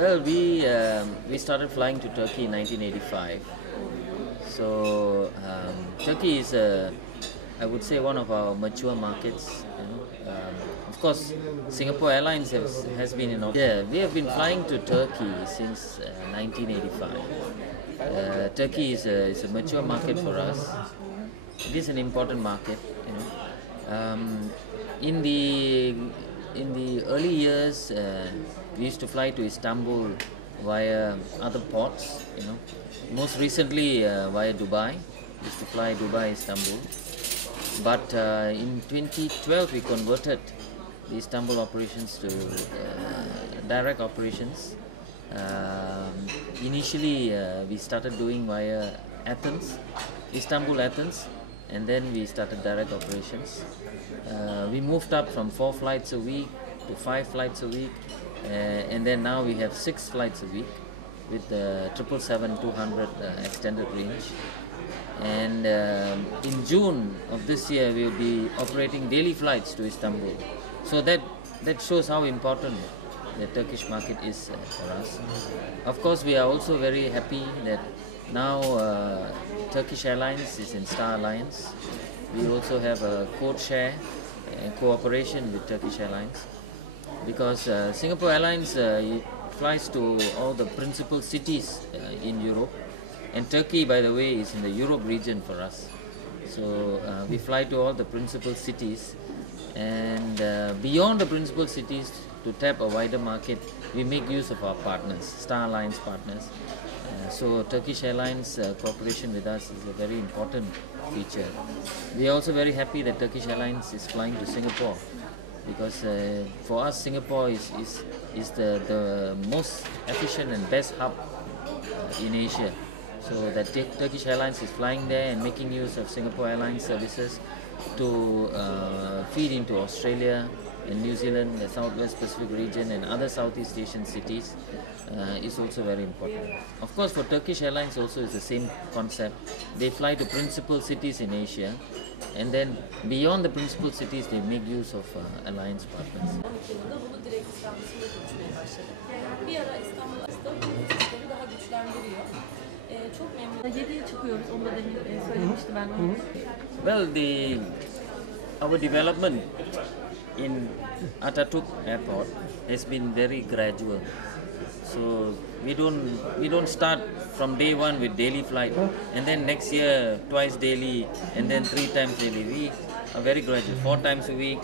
Well, we started flying to Turkey in 1985. So Turkey is, I would say, one of our mature markets. Of course, Singapore Airlines has been in. Yeah, we have been flying to Turkey since 1985. Turkey is a mature market for us. It is an important market. In the early years, we used to fly to Istanbul via other ports. Most recently via Dubai. We used to fly Dubai, Istanbul. But in 2012, we converted the Istanbul operations to direct operations. Initially, we started doing via Athens, Istanbul, Athens, and then we started direct operations. We moved up from 4 flights a week to 5 flights a week, and then now we have 6 flights a week with the 777-200 extended range. And in June of this year, we will be operating daily flights to Istanbul. So that shows how important the Turkish market is for us. Of course, we are also very happy that now Turkish Airlines is in Star Alliance. We also have a code share and cooperation with Turkish Airlines, because Singapore Airlines flies to all the principal cities in Europe, and Turkey, by the way, is in the Europe region for us. So we fly to all the principal cities, and beyond the principal cities, to tap a wider market, we make use of our partners, Star Alliance partners. So Turkish Airlines cooperation with us is a very important feature. We are also very happy that Turkish Airlines is flying to Singapore, because for us Singapore is the most efficient and best hub in Asia. So that Turkish Airlines is flying there and making use of Singapore Airlines services to feed into Australia and New Zealand, the Southwest Pacific region, and other Southeast Asian cities is also very important. Of course, for Turkish Airlines also is the same concept. They fly to principal cities in Asia, and then beyond the principal cities, they make use of alliance partners. Well, our development in Atatürk Airport has been very gradual. So we don't start from day one with daily flight, and then next year twice daily, and then 3 times daily. We are very gradual, 4 times a week,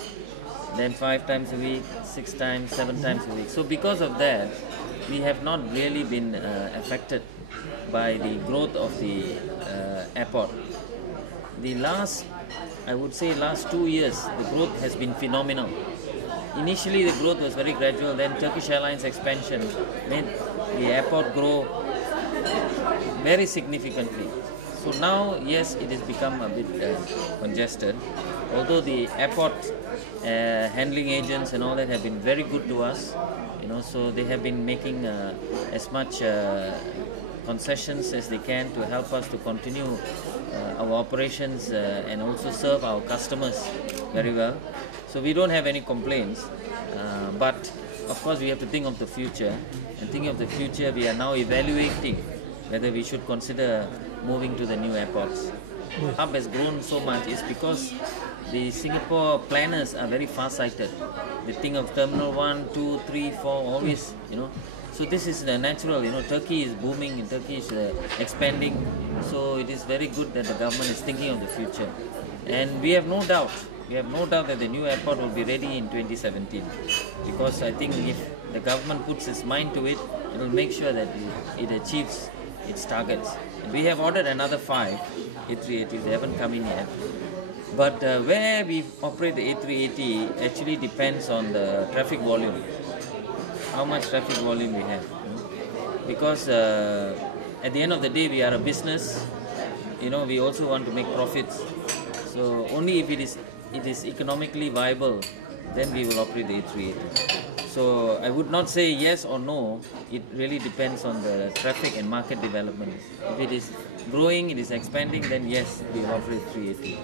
then 5 times a week, 6 times, 7 times a week. So because of that, we have not really been affected by the growth of the airport. I would say last 2 years, the growth has been phenomenal. Initially, the growth was very gradual. Then Turkish Airlines expansion made the airport grow very significantly. So now, yes, it has become a bit congested. Although the airport handling agents and all that have been very good to us, so they have been making as much concessions as they can to help us to continue our operations and also serve our customers very well. So we don't have any complaints, but of course we have to think of the future, and thinking of the future, we are now evaluating whether we should consider moving to the new airports. The hub has grown so much is because the Singapore planners are very far-sighted. They think of Terminal 1, 2, 3, 4, always, So this is natural, Turkey is booming, and Turkey is expanding. So it is very good that the government is thinking of the future. And we have no doubt that the new airport will be ready in 2017. Because I think if the government puts its mind to it, it will make sure that it achieves its targets. And we have ordered another 5 A380s, they haven't come in yet. But where we operate the A380 actually depends on the traffic volume. How much traffic volume we have. Because at the end of the day, we are a business. We also want to make profits. So only if it is economically viable, then we will operate the A380. So I would not say yes or no. It really depends on the traffic and market development. If it is growing, it is expanding, then yes, we will operate 380.